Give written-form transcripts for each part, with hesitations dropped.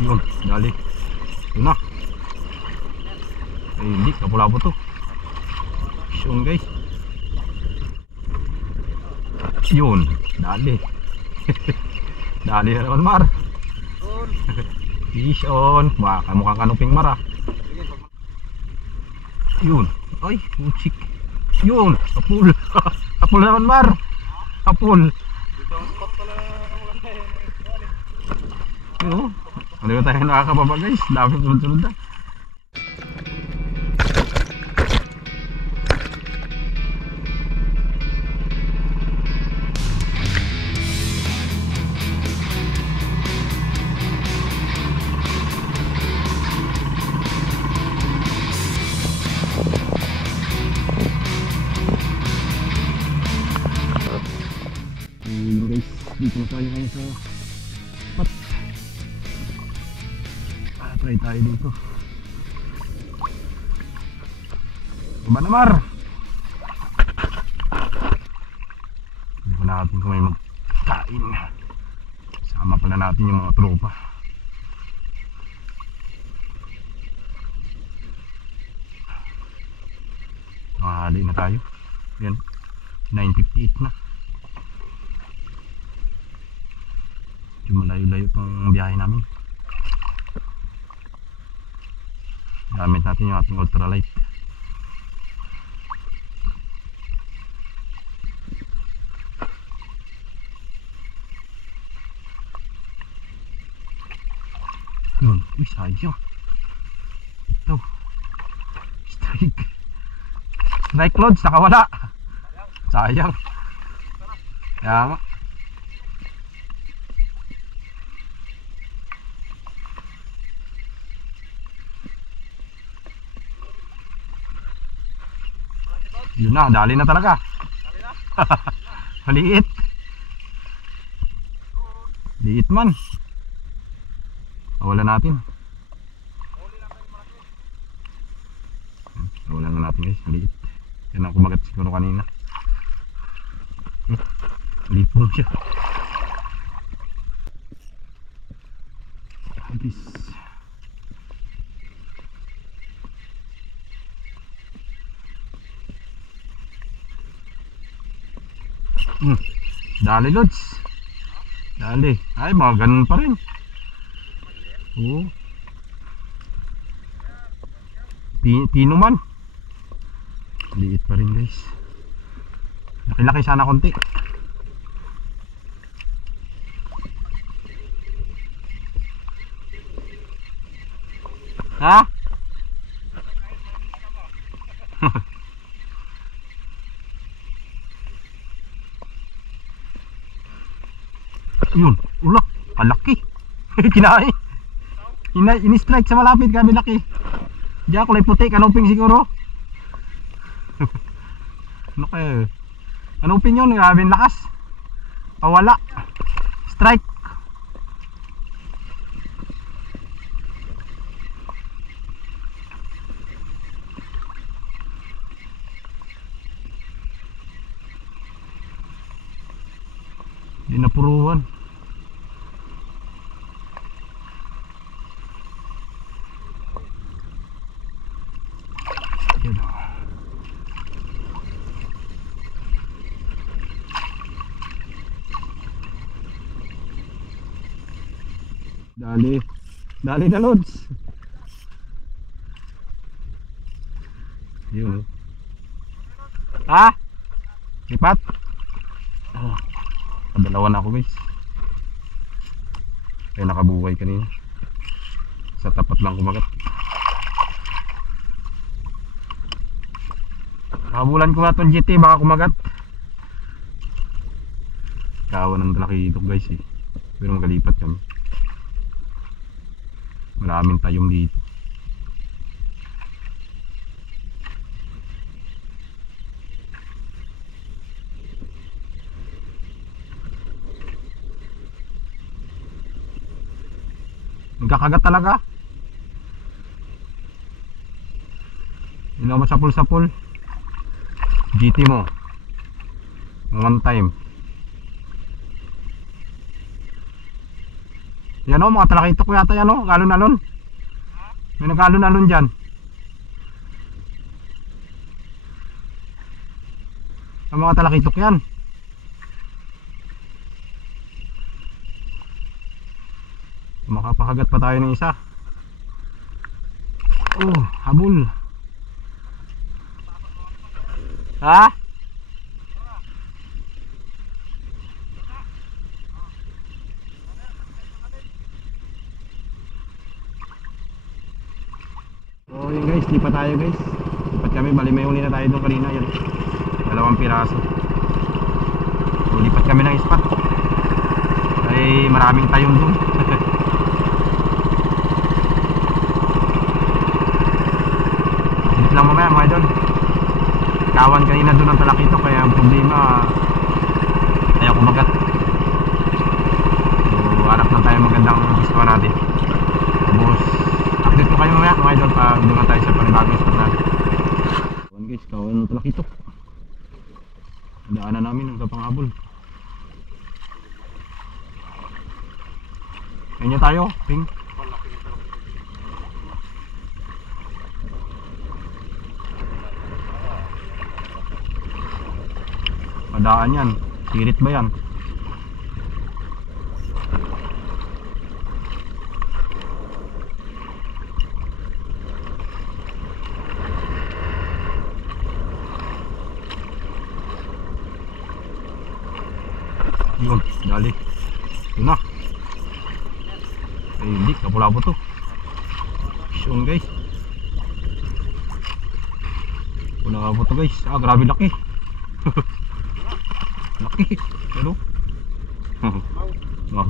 Yun, dali. Yun na. Ay, hindi, kapula po to. Yun guys. Yun, dali. Dali na naman Mar. Fish on. Baka mukhang kanuping Mar ah. Yun. Ay, puchik. Yun, kapul. Kapul naman Mar. Kapul. Yun. Hindi ba tayo nakakababa guys? Dami sunod-sunod na. Dito na tayo ngayon sa spot. Try tayo dito. Diba na Mar? Hindi ko natin kung may magkain. Sama pala natin yung mga tropa. Nakahali na tayo. Yan, 9:58 na. Malayo-layo itong biyahe namin. Gamit natin yung ating ultralight. Yun, sayang. Ito strike. Strike loads, nakawala. Sayang. Kaya nga. Yun na, dali na talaga. Maliit. Liit man. Wala natin. Wala na natin guys, maliit. Yan ang kumagat siguro kanina. Lipong siya. Habis. Dali lods. Dali. Ay mga ganun pa rin. Oo. Pino man. Liit pa rin guys. Laki-laki sana konti. Ha? Yun, ulak, kalaki. Kinain. Ini-strike sa malapit kami laki. Diyan kulay puti, kanuping siguro. Ano kayo? Kanuping yun, grabe lakas. Pawala. Strike. Di napuruan. Dali. Dali na lods. Yun. Ha? Lipat? Oh. Kadalawa na ako guys. Kaya nakabuhay kanina. Sa tapat lang kumagat. Nakabulan ko na itong GT, baka kumagat. Kawan ng laki ito guys eh. Pero magalipat kami. Maraming tayong dito. Nagkakagat talaga. Hindi mo sapul-sapul. GT mo. One time. Yan o, mga talakitok ko yata yan o, galon-alon. May nag-alon-alon dyan. Ang mga talakitok yan. Makapakagat pa tayo ng isa. Oh, habol. Ha? So yun guys, lipat tayo guys. Lipat kami, bali may uli na tayo doon kanina. Yan, 2 piraso. So lipat kami ng spot. Ay maraming tayong doon. Silip lang mamaya mga idol. Kawan kanina doon ang talakitok, kaya ang problema ayaw kumagat. So harap lang tayo magandang gusto natin. Tapos update ko kayo mamaya mga idol pag doon tayo sa panibagong spot natin. Kawan guys, kawan ng talakitok. Daanan namin ang kapanghabol. Kanya tayo, ping. Padaan yan. Sirit ba yan? Yun, dali. Yun na. Ay hindi, kapula po to. Yun guys. Kapula po to guys. Ah, grabe laki. Laki. Pero wow.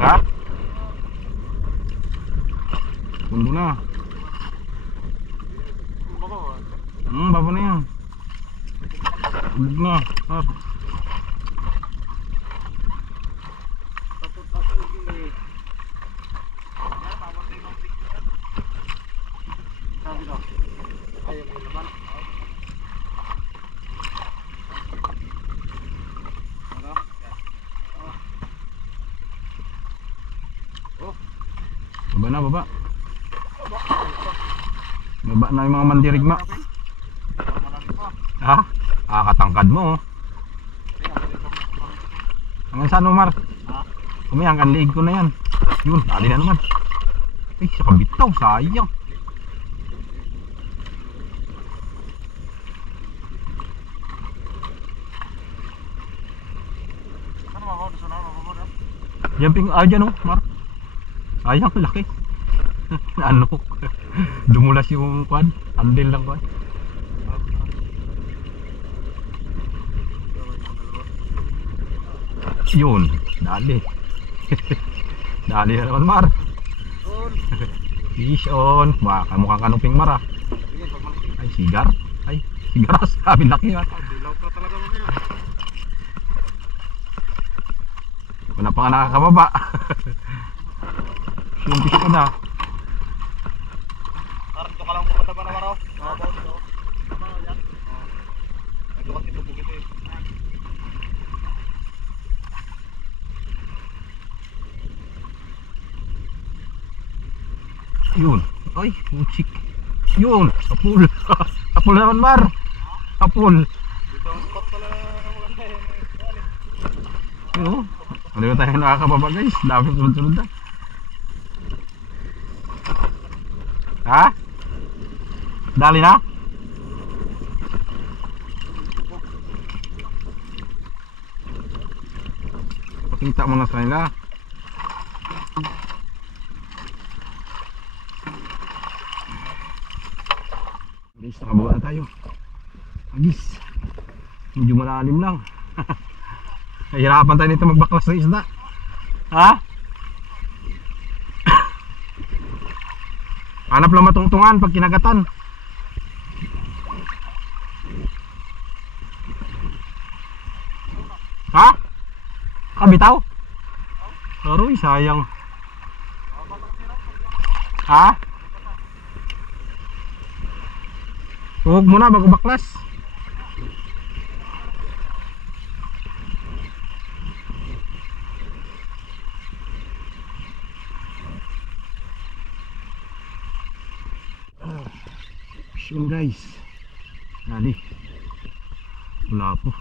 Ha? Pundo na. Baba na yan. Bug na. Ah. Baba na, baba. Baba na yung mga mandirigma. Ha? Katangkad mo. Hanggang saan, Omar? Kumayang kan liig ko na yan. Yun, dali na naman. Ay, sa kabitaw, sayang. Yan ping, dyan o, Mar. Sayang, laki. Ano? Dumulas yung kwan. Handle lang kwan. Yun, dali. Dali na naman, Mar. Fish on. Baka mukhang kanuping, Mar ah. Ay, sigar. Ay, sigaras. Sabi laki ha. Dilaw ka talaga mo nila. Wala pa nga nakakababa. Fish ko na. Karan to ka lang pupunta ba na maraw? Oo, bawas to. Tama yan. Ito kasi tubog ito eh. Yun. Ay, muchik. Yun, kapul. Kapul naman, Mar. Kapul. Dito ang spot pala ng ulan na yun. Yun. Hindi ba tayo nakakababa guys? Dami sunod-sunod na. Ha? Dali na? Pakita mo na sa kanila. Guys, nakababa na tayo. Agis. Medyo malalim lang. Nahihirapan tayo nito magbaklas ng isda. Ha? Hanap lang matungtungan pag kinagatan. Ha? Kabitaw? Aroy, sayang. Ha? Huwag muna bago baklas. Yun guys. Dali. Wala po.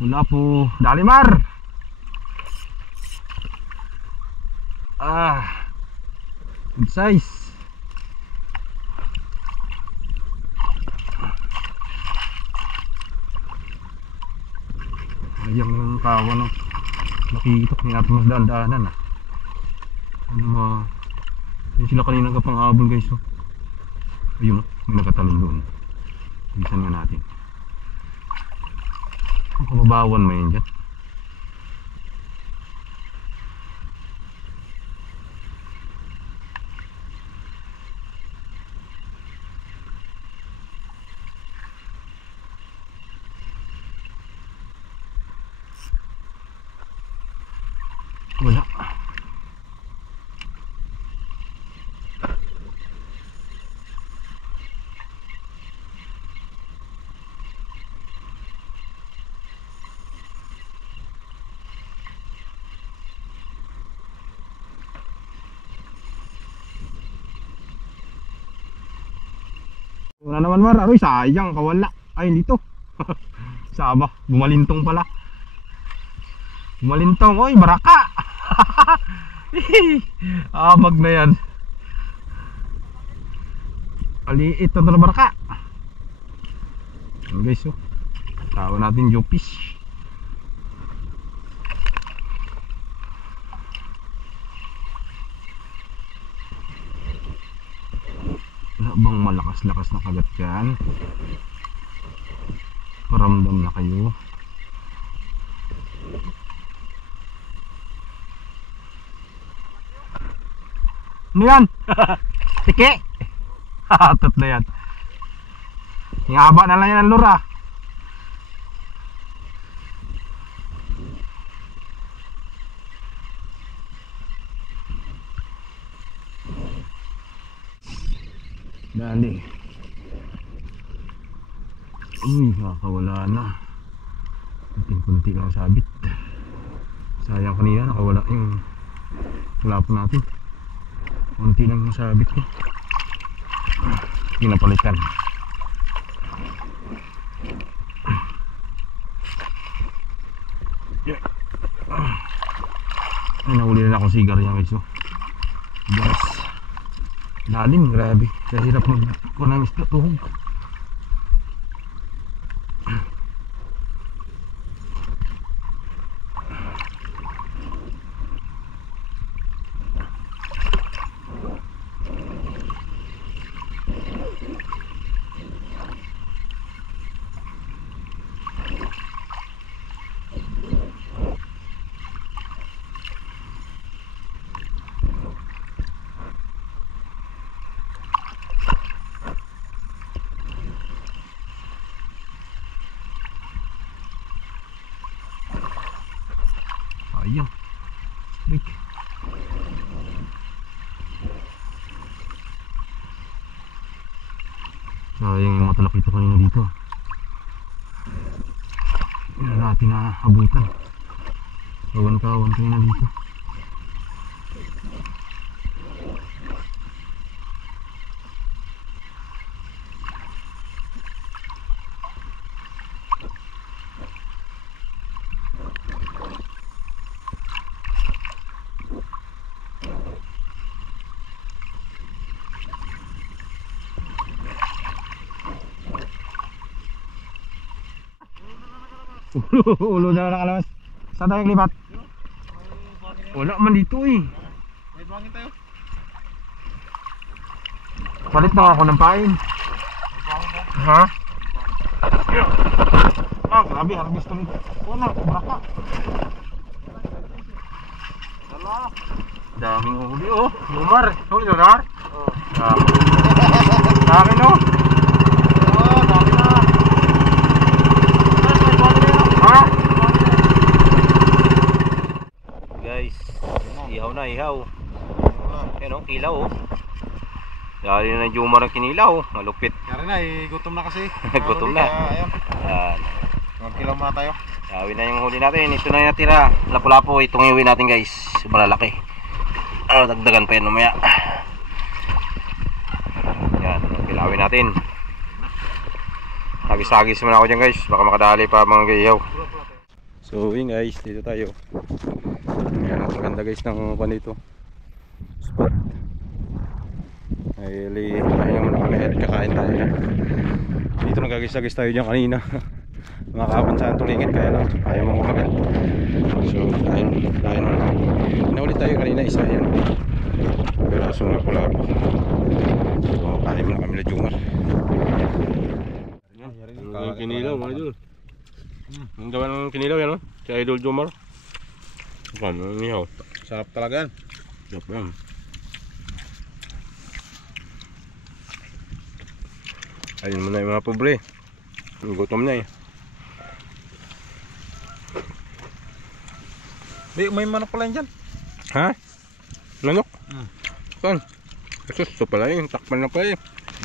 Wala po. Dali Mar. Good size. Ayan yung kawan, no? Nakikita ko natin mas daan-daanan, ah. Ano ma... Yun sila kanina kapanghabol guys, no? Ayun, may nakatalon doon. Bilisan nga natin. Ang kamabawan mo yun dyan. Wala. Wala naman Mar. Aroy, sayang, kawala. Ay, hindi to. Saba, bumalintong pala. Bumalintong, oy, baraka. Amag na yan. Aliit na baraka. Ayan guys, oh. Tawa natin yung fish. Wala bang malakas-lakas na kagat yan? Paramdam na kayo. Ano yan? Tiki! Hatot na yan. Haba na lang yan ang lura. Dali. Uy, nakakawala na. Kunti lang sabit. Sayang kanina nakawala yung lapo natin. Kunti lang yung sabit ko. Pinapalitan. Ay, nahuli na akong sigar yan guys. Guys, lalim, grabe. Kaya hirap mag-kunang isda tuhog. Ayun. Rick. Sayang yung mga talakita kanina dito. Yan natin na abutan. Kawan-kawan kanina dito. Ulo na lang nakalamas. Saan tayo lipat? Wala man dito eh. May buhangin tayo. Palit na ako ng pain. Ha? Grabe, harvest kami. Wala, baraka. Wala. Daming huli oh. Lumar. Huli Lumar? Oo. Dami no? Oo, dami na. Ha? Guys, ihaw na ihaw. Yan o, kilaw o. Dali na ng Jumar ang kinilaw. Malupit. Kaya na, gutom na kasi. Gutom na. Ayan. Magkilaw muna tayo. Gawin na yung huli natin. Ito na yung natira. Lapu-lapu. Itong iuwi natin guys. Malalaki. Dagdagan pa yun mamaya. natin. Hagis-hagis muna ako dyan guys, baka makadali pa mga gayaw. So yun guys, dito tayo. Ayan, ang ganda guys ng kwan dito, spot. Ay, pahinga muna kami at kakain tayo na. Dito nagagis-hagis tayo dyan kanina. Makakapan saan tulingin, kaya lang ayaw mong kumagal. So kain muna. Naulit tayo kanina isa yan, pero aso na pula pa. So kain muna kami na Jumar. Yung kinilaw mga idol. Ang gawa ng kinilaw yan, no? Si Idol Jumar. Ano niyaw? Sarap talaga yan. Sarap yan. Ayun muna yung mga pobre. Gutom na eh. May manok pala yan dyan. Ha? Manok? Saan? Kasi ito pala yun. Takpan na pala yun.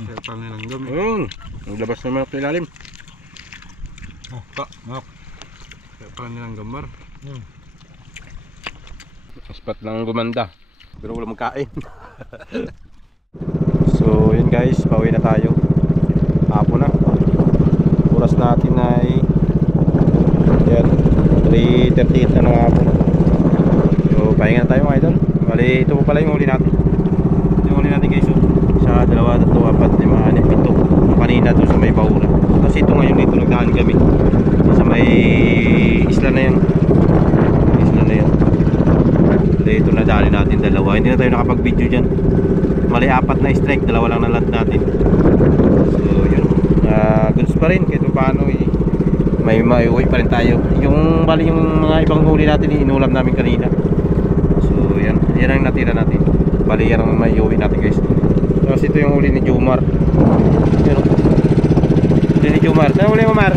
Kaya pala nilang gami. Naglabas na yung manok sa ilalim. Oh, manok. Kaya pala nilang gambar. Spot lang gumanda, pero wala magkain. So yun guys, pauwi na tayo. Hapon na. Oras natin ay 3:38 na ng hapon. So pahinga na tayo mga idol. Bali ito po pala yung huli natin. Yung huli natin guys, sa 2, 3, 4, 5, 6, 7 kanina doon sa may Baura. Kasi ito ngayon dito nagdaan kami sa may isla na yan. Ito nadali natin dalawa. Hindi na tayo nakapag-video dyan. Mali 4 na strike, 2 lang na land natin. So yun, goods pa rin kahit paano eh. May maiuwi pa rin tayo. Yung bali yung mga ibang huli natin inulam namin kanina. So yan ang natira natin. Bali yan ang maiuwi natin guys. Tapos ito yung huli ni Jumar. Yan, huli ni Jumar. Saan huli mo Mar?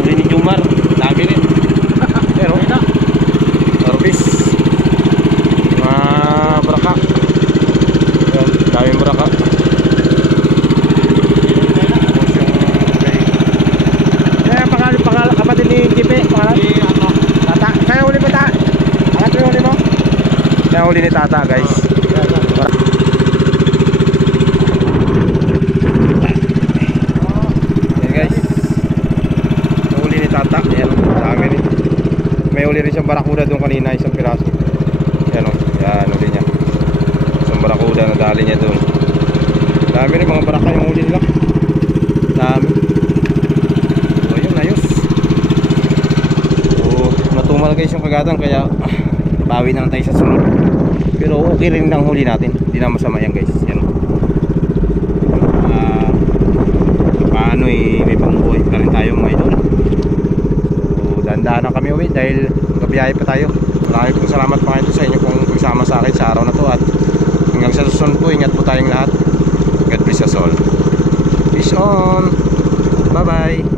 Huli ni Jumar. Dami rin. Pero Orbis, mga braka. Yan, daming braka. Kaya pangalan kapatid ni Kipe, pangalan? Tata. Kaya uli mo ta? Angat mo yung uli mo? Kaya uli ni Tata guys. Yan guys, uli ni Tata. Yan, dami rin. May uli rin siyang barakuda doon kanina, isang piraso. Yan o, yan uli niya. Isang barakuda na dali niya doon. Dami rin mga baraka yung uli nila. Dami. So yun, ayos. So matumal guys yung kagatan, kaya bawi na lang tayo sa sunod. Pero okay rin ang huli natin, hindi na masama yan guys. Yan o. Paano eh, may pangbuhay pa rin tayo mga idol. Dahan-dahan na kami uwi dahil gabiyahe pa tayo. Maraming pong salamat pa kayo sa inyo kung pagsama sa akin sa araw na to. At hanggang sa susunod po, ingat po tayong lahat. God bless us all. Peace on. Bye bye.